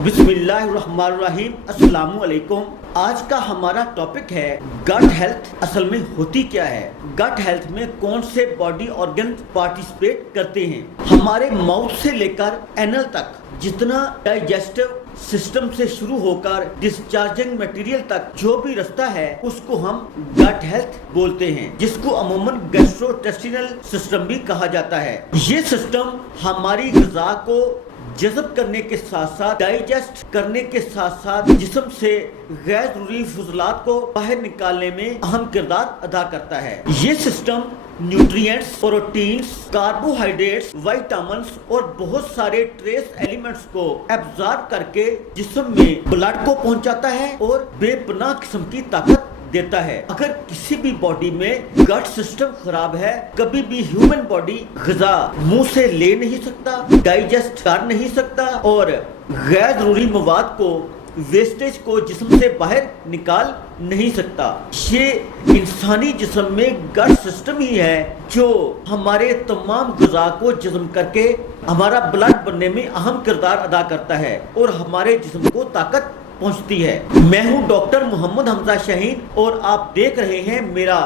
बिस्मिल्लाहिर्रहमानिर्रहीम। अस्सलाम वालेकुम। आज का हमारा टॉपिक है गट हेल्थ असल में होती क्या है। गट हेल्थ में कौन से बॉडी ऑर्गन पार्टिसिपेट करते हैं। हमारे माउथ से लेकर एनल तक जितना डाइजेस्टिव सिस्टम से शुरू होकर डिस्चार्जिंग मटेरियल तक जो भी रास्ता है उसको हम गट हेल्थ बोलते हैं, जिसको अमूमन गैस्ट्रोइंटेस्टाइनल सिस्टम भी कहा जाता है। ये सिस्टम हमारी ग़िज़ा को जज़ब करने के साथ साथ डाइजेस्ट करने के साथ साथ जिस्म से गैर जरूरी फजलात को बाहर निकालने में अहम किरदार अदा करता है। ये system nutrients, proteins, carbohydrates, vitamins और बहुत सारे ट्रेस एलिमेंट्स को एब्जॉर्ब करके जिस्म में ब्लड को पहुंचाता है और बेपनाह किस्म की ताकत देता है। अगर किसी भी बॉडी में गट सिस्टम खराब है, कभी भी ह्यूमन बॉडी ग़िज़ा मुंह से ले नहीं सकता, डाइजेस्ट कर नहीं सकता और गैर जरूरी मवाद को वेस्टेज को जिस्म से बाहर निकाल नहीं सकता। ये इंसानी जिस्म में गट सिस्टम ही है जो हमारे तमाम ग़िज़ा को जज़्ब करके हमारा ब्लड बनने में अहम किरदार अदा करता है और हमारे जिस्म को ताकत पहुंचती है। मैं हूं डॉक्टर मोहम्मद हमजा शाहीन और आप देख रहे हैं मेरा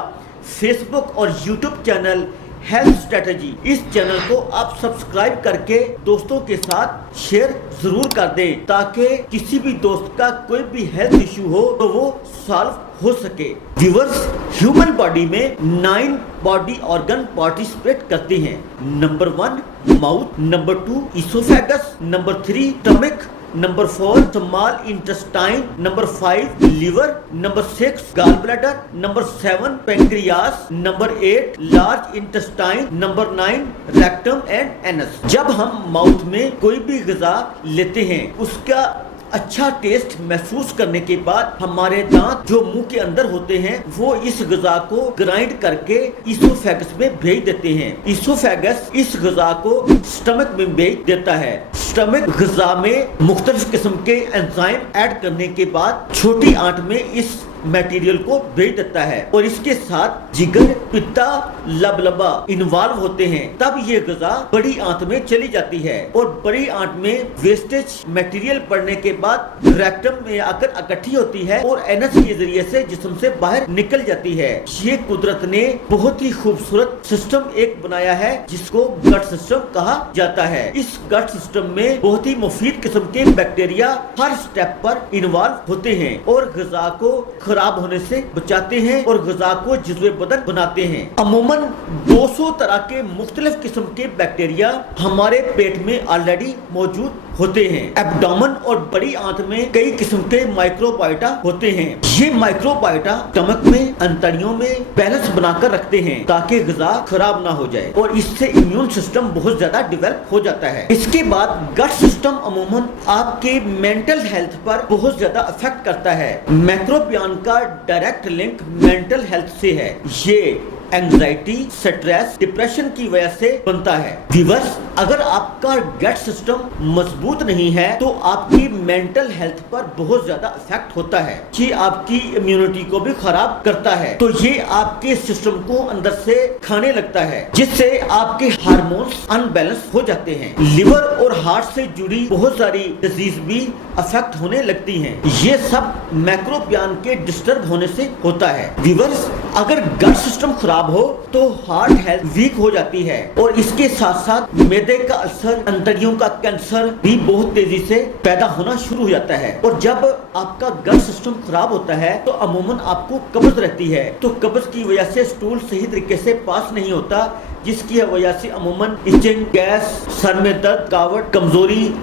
फेसबुक और यूट्यूब चैनल हेल्थ स्ट्रेटजी। इस चैनल को आप सब्सक्राइब करके दोस्तों के साथ शेयर जरूर कर दें ताकि किसी भी दोस्त का कोई भी हेल्थ इशू हो तो वो सॉल्व हो सके। व्यूअर्स, ह्यूमन बॉडी में 9 बॉडी ऑर्गन पार्टिसिपेट करते हैं। Number 1 mouth, number 2 oesophagus, number 3 stomach, number 4 small intestine, number 5 liver, number 6 gall bladder, number 7 pancreas, number 8 large intestine, number 9 rectum and anus. जब हम माउथ में कोई भी ग़िज़ा लेते हैं उसका अच्छा टेस्ट महसूस करने के बाद हमारे दांत जो मुंह के अंदर होते हैं वो इस ग़िज़ा को ग्राइंड करके इसोफेगस में भेज देते हैं। इसोफेगस इस ग़िज़ा को स्टमक में भेज देता है। स्टमक ग़िज़ा में मुख्तलिफ किस्म के एंजाइम ऐड करने के बाद छोटी आंत में इस मटेरियल को भेज देता है और इसके साथ जिगर, पित्ता, लबलबा इन्वॉल्व होते हैं। तब ये ग़िज़ा बड़ी आंत में चली जाती है और बड़ी आंत में वेस्टेज मटेरियल पड़ने के बाद रेक्टम में आकर इकट्ठी होती है और एनस के जरिए से जिस्म से बाहर निकल जाती है। ये कुदरत ने बहुत ही खूबसूरत सिस्टम एक बनाया है जिसको गट सिस्टम कहा जाता है। इस गट सिस्टम में बहुत ही मुफीद किस्म के बैक्टीरिया हर स्टेप पर इन्वॉल्व होते हैं और ग़िज़ा को खराब होने से बचाते हैं और ग़िज़ा को जिज़्वे बदन बनाते हैं। अमूमन 200 तरह के मुख्तलिफ किस्म के बैक्टीरिया हमारे पेट में ऑलरेडी मौजूद होते हैं। एब्डोमेन और बड़ी आंत में कई किस्म के माइक्रोबायोटा होते हैं। ये माइक्रोबायोटा स्टमक में, अंतड़ियों में बैलेंस बनाकर रखते हैं ताकि ग़िज़ा खराब ना हो जाए और इससे इम्यून सिस्टम बहुत ज्यादा डेवलप हो जाता है। इसके बाद गट सिस्टम अमूमन आपके मेंटल हेल्थ पर बहुत ज्यादा अफेक्ट करता है। माइक्रोबियम का डायरेक्ट लिंक मेंटल हेल्थ से है। ये एंजाइटी, स्ट्रेस, डिप्रेशन की वजह से बनता है। व्यूअर्स, अगर आपका गट सिस्टम मजबूत नहीं है तो आपकी मेंटल हेल्थ पर बहुत ज्यादा इफेक्ट होता है। ये आपकी इम्यूनिटी को भी खराब करता है तो ये आपके सिस्टम को अंदर से खाने लगता है जिससे आपके हार्मोन्स अनबैलेंस हो जाते हैं। लिवर और हार्ट से जुड़ी बहुत सारी डिजीज भी अफेक्ट होने लगती हैं। ये सब माइक्रोबियम के डिस्टर्ब होने से होता है। व्यूअर्स, अगर गट सिस्टम खराब हो तो हार्ट हेल्थ वीक हो जाती है और इसके साथ साथ मैदे का अल्सर, अंतड़ियों का कैंसर भी बहुत तेजी से पैदा होना शुरू हो जाता है। और जब आपका गट सिस्टम खराब होता है तो अमूमन आपको कब्ज रहती है तो कब्ज की वजह से स्टूल सही तरीके से पास नहीं होता जिसकी वजह से अमूमन इचिंग, गैस, सर में दर्द, थकावट, कमजोरी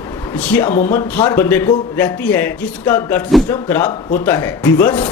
ये अमूमन हर बंदे को रहती है जिसका गट सिस्टम खराब होता है। व्यूअर्स,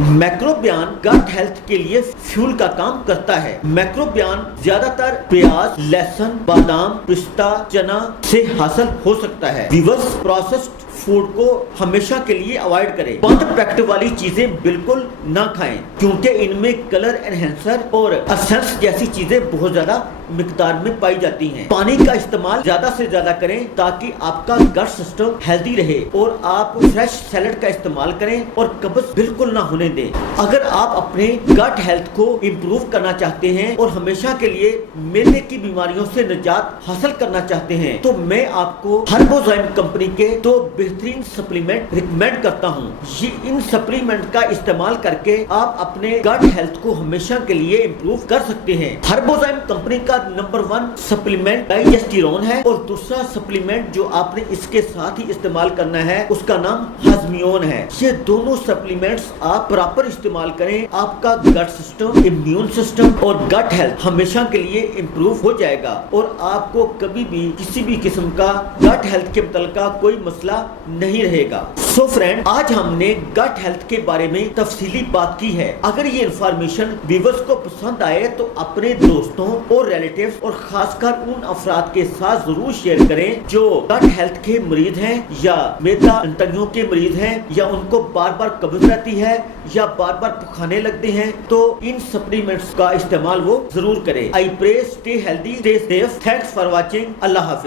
माइक्रोबियम गट हेल्थ के लिए फ्यूल का काम करता है। माइक्रोबियम ज्यादातर प्याज, लहसुन, बादाम, पिस्ता, चना से हासिल हो सकता है। व्यूअर्स, प्रोसेस्ड फूड को हमेशा के लिए अवॉइड करें। बंद पैकेट वाली चीजें बिल्कुल ना खाएं क्योंकि इनमें कलर एनहेंसर और एसेंस जैसी चीजें बहुत ज्यादा मिकदार में पाई जाती हैं। पानी का इस्तेमाल ज्यादा से ज्यादा करें ताकि आपका गट सिस्टम हेल्दी रहे और आप फ्रेश सैलेड का इस्तेमाल करें और कब्ज बिल्कुल ना होने दें। अगर आप अपने गट हेल्थ को इम्प्रूव करना चाहते हैं और हमेशा के लिए मैदे की बीमारियों से निजात हासिल करना चाहते हैं तो मैं आपको हर्बोजाइम कंपनी के 2 बेहतरीन सप्लीमेंट रिकमेंड करता हूँ। ये इन सप्लीमेंट का इस्तेमाल करके आप अपने गट हेल्थ को हमेशा के लिए इम्प्रूव कर सकते हैं। हर्बोजाइम कंपनी का नंबर 1 सप्लीमेंट डाइजेस्टीरोन है और दूसरा सप्लीमेंट जो आपने इसके साथ ही इस्तेमाल करना है उसका नाम हाजमियोन है। ये दोनों सप्लीमेंट्स आप प्रॉपर इस्तेमाल करें, आपका गट सिस्टम, इम्यून सिस्टम और गट हेल्थ हमेशा के लिए इम्प्रूव हो जाएगा और आपको कभी भी किसी भी किस्म का गट हेल्थ के मुतल्लिका कोई मसला नहीं रहेगा। सो फ्रेंड, आज हमने गट हेल्थ के बारे में तफसीली बात की है। अगर ये इंफॉर्मेशन व्यूअर्स को पसंद आए तो अपने दोस्तों और रिलेटिव्स और खासकर उन अफराद के साथ जरूर शेयर करें जो गट हेल्थ के मरीज हैं या मेदा तंगियों के मरीज हैं या उनको बार बार कब्ज रहती है या बार बार पखाने लगते हैं तो इन सप्लीमेंट्स का इस्तेमाल वो जरूर करें। I pray stay healthy, stay safe. Thanks for watching. अल्लाह हाफिज।